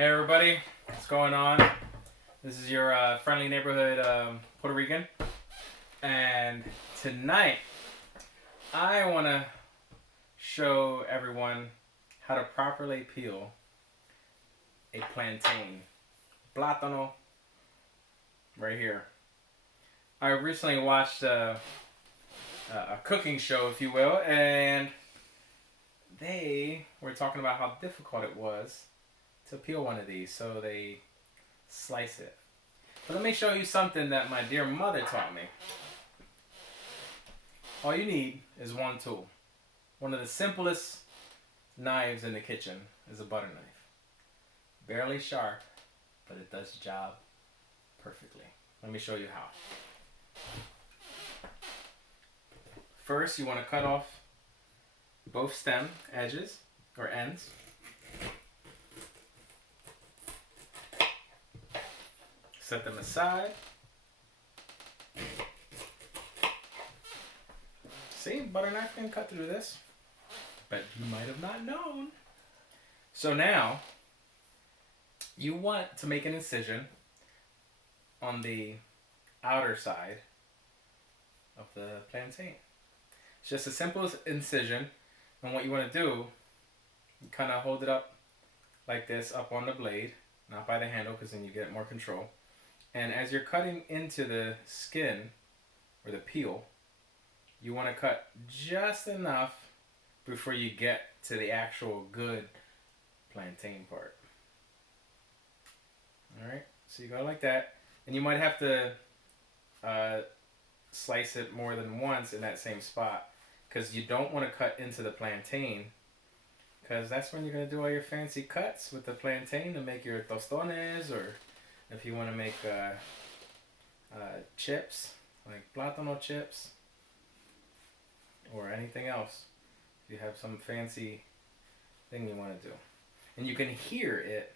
Hey everybody, what's going on? This is your friendly neighborhood Puerto Rican, and tonight I want to show everyone how to properly peel a plantain, plátano, right here. I recently watched a cooking show, if you will, and they were talking about how difficult it was to peel one of these, so they slice it. But let me show you something that my dear mother taught me. All you need is one tool. One of the simplest knives in the kitchen is a butter knife. Barely sharp, but it does the job perfectly. Let me show you how. First, you want to cut off both stem edges or ends. Set them aside. See, butter knife can cut through this, but you might have not known. So now, you want to make an incision on the outer side of the plantain. It's just a simple incision, and what you want to do, you kind of hold it up like this, up on the blade, not by the handle, because then you get more control. And as you're cutting into the skin, or the peel, you want to cut just enough before you get to the actual good plantain part. Alright, so you go like that. And you might have to slice it more than once in that same spot, because you don't want to cut into the plantain, because that's when you're going to do all your fancy cuts with the plantain to make your tostones, or if you want to make chips, like plátano chips, or anything else. If you have some fancy thing you want to do. And you can hear it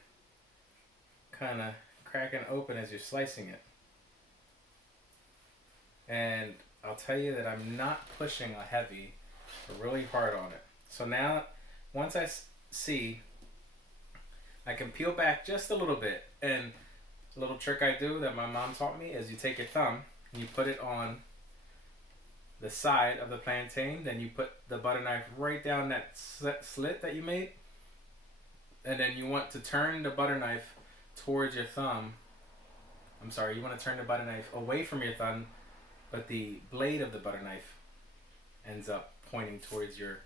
kind of cracking open as you're slicing it. And I'll tell you that I'm not pushing a heavy or really hard on it. So now, once I see, I can peel back just a little bit. And a little trick I do that my mom taught me is you take your thumb and you put it on the side of the plantain, then you put the butter knife right down that slit that you made, and then you want to turn the butter knife towards your thumb. I'm sorry, you want to turn the butter knife away from your thumb, but the blade of the butter knife ends up pointing towards your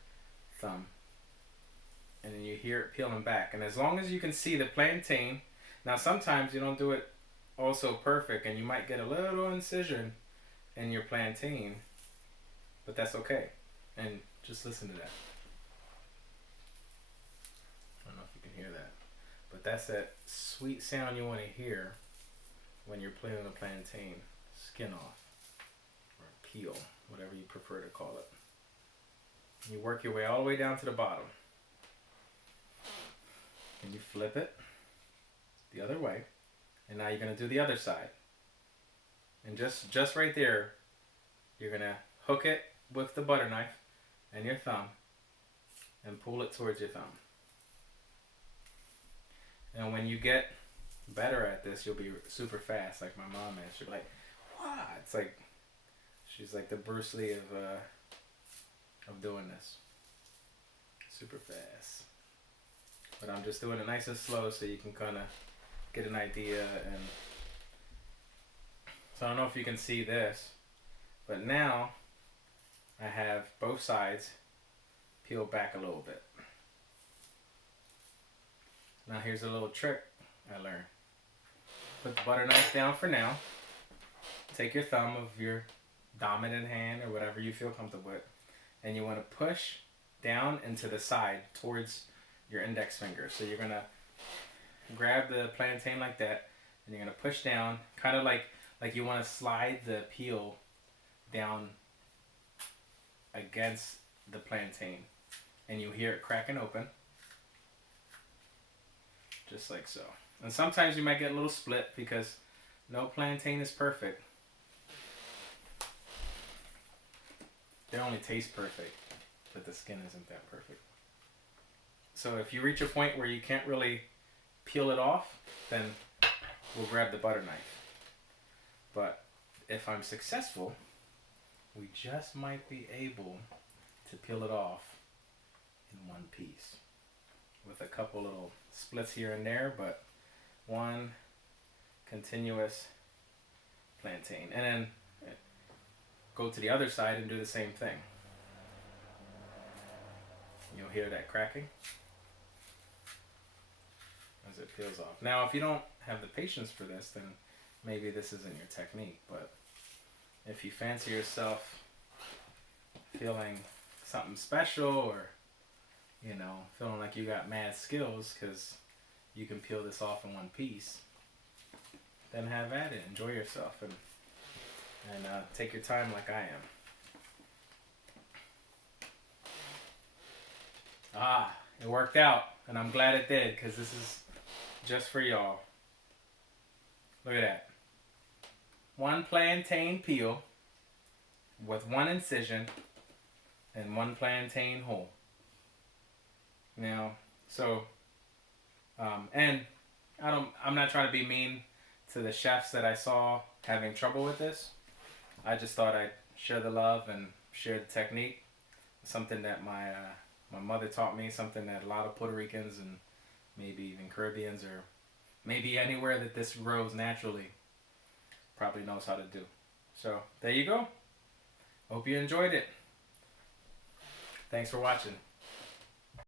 thumb. And then you hear it peeling back. And as long as you can see the plantain, now sometimes you don't do it also perfect and you might get a little incision in your plantain, but that's okay. And just listen to that. I don't know if you can hear that, but that's that sweet sound you want to hear when you're peeling the plantain skin off, or peel, whatever you prefer to call it. You work your way all the way down to the bottom, and you flip it the other way, and now you're going to do the other side. And just right there, you're going to hook it with the butter knife and your thumb and pull it towards your thumb. And when you get better at this, you'll be super fast, like my mom is. She'll be like, "What?" It's like she's like the Bruce Lee of doing this. Super fast. But I'm just doing it nice and slow so you can kind of get an idea. And so I don't know if you can see this, but now I have both sides peeled back a little bit. Now here's a little trick I learned. Put the butter knife down for now. Take your thumb of your dominant hand or whatever you feel comfortable with, and you want to push down into the side towards your index finger. So you're going to grab the plantain like that, and you're going to push down, kind of like you want to slide the peel down against the plantain, and you hear it cracking open, just like so. And sometimes you might get a little split because no plantain is perfect. They only taste perfect, but the skin isn't that perfect. So if you reach a point where you can't really peel it off, then we'll grab the butter knife. But if I'm successful, we just might be able to peel it off in one piece with a couple little splits here and there, but one continuous plantain. And then go to the other side and do the same thing. You'll hear that cracking as it peels off. Now, if you don't have the patience for this, then maybe this isn't your technique, but if you fancy yourself feeling something special, or feeling like you got mad skills because you can peel this off in one piece, then have at it. Enjoy yourself and take your time like I am. It worked out, and I'm glad it did, because this is just for y'all. Look at that. One plantain peel with one incision and one plantain hole. Now, so, and I'm not trying to be mean to the chefs that I saw having trouble with this. I just thought I'd share the love and share the technique. Something that my mother taught me, something that a lot of Puerto Ricans and maybe even Caribbeans, or maybe anywhere that this grows naturally, probably knows how to do. So there you go. Hope you enjoyed it. Thanks for watching.